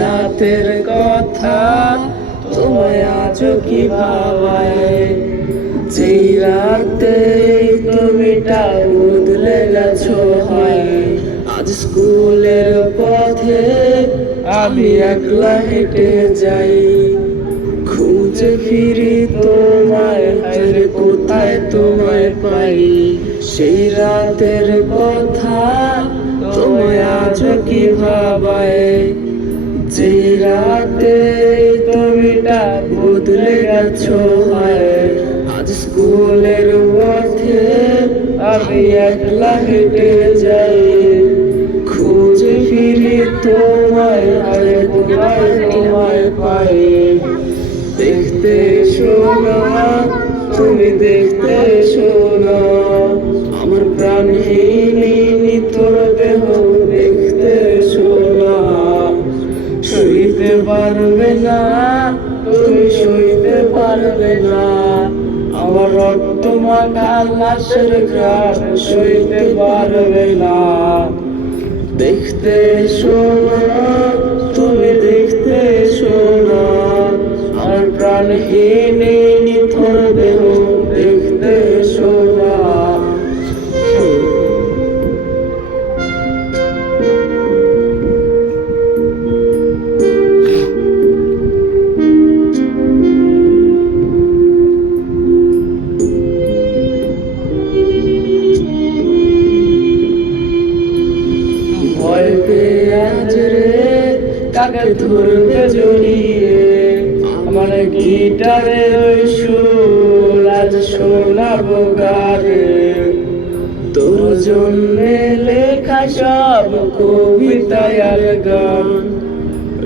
রাতের কথা তোমায় আজও কি ভাবায়? যেই রাতে তুমিটা বদলে গেছো হয়, আজ স্কুলের পথে আমি একলা হেঁটে যাই। খুঁজে ফিরি তোমায় কোথায় তোমায় পাই? সেই তুমিটা বদলে গেছো আজ স্কুলের পথে আমি একলা হেঁটে যাই। খুঁজে ফিরি তোমায়, আরে তোমায় পাই? দেখতে শোনা তুমি দেখতে শোনা আমার রক্ত মাখা লাশের ঘাট সইতে পারবে না। দেখতে শোনা কাকে ধরবে জড়িয়ে। আমার গিটারে ওই সুর আজ শোনাবো গারে। তোর জন্য লেখা সব কবিতায় আর গান।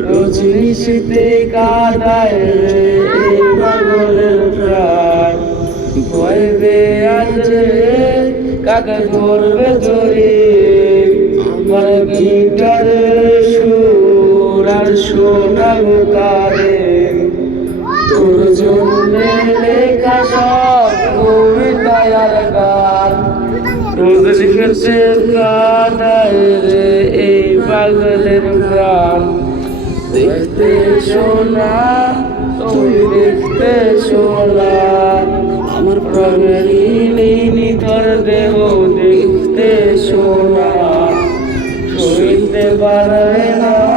রজনীশীতে কাদায় রে এই পাগলের প্রাণ। ভয় পেয়ে আজ কাকে ধরবে জড়িয়ে? আমার গিটারের আর কারে তোর। জন্য লেখা সব কবিতায় গান। রোজ লিখেছে কাদায় রে এই পাগলের প্রাণ। দেখতে শোনা তুমি দেখতে শোনা। আমার প্রাণী তোর দেহ দেখতে শোনা। সইতে পারবে না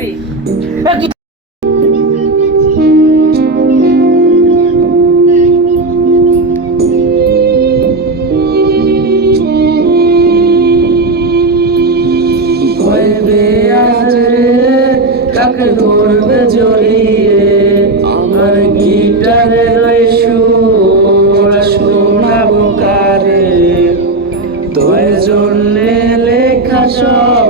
যাবি কাকে ধরবে জড়িয়ে। আমার সুর শোনাবো কারে। তোর জন্যে লেখা সব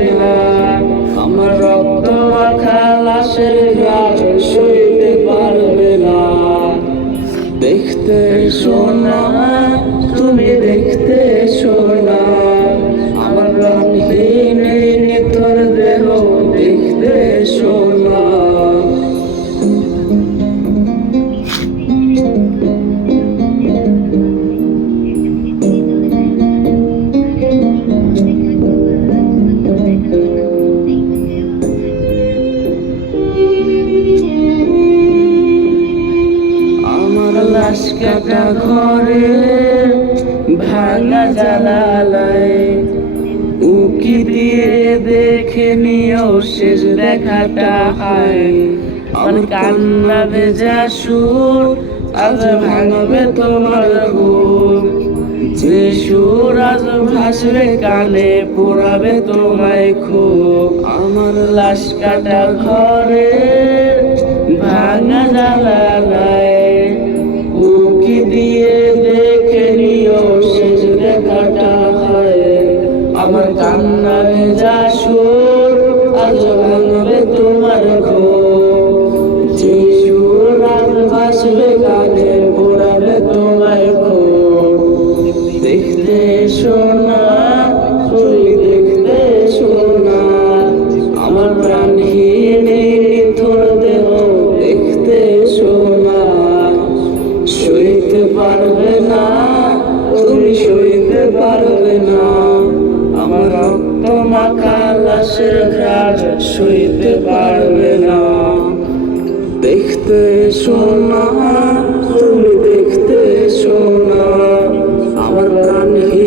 দেখতে লাশ কাটা ঘরে, ভাঙা জানালায়। উকি দিয়ে দেখে নিও শেষ দেখাটা হয়। আর কান্না ভেজা সুর, আজ ভাঙবে তোমার ঘুম। যে সুর আজ ভাসবে কানে, পোড়াবে তোমায় খুব। আমার লাশ কাটা ঘরে আজ ভাঙবে তোমার ঘুম যে সুর ভাসবে কানে পোড়াবে তোমায় খুব দেখতে শোনা তুই দেখতে শোনা আমার প্রাণহীনে নিথর দেহ দেখতে শোনা সইতে পারবে না তুমি সইতে পারবে না আমার রক্ত মাখা লাশের ঘাট সইতে পারবে না। দেখতে শোনা তুমি দেখতে শোনা আমার প্রাণ হি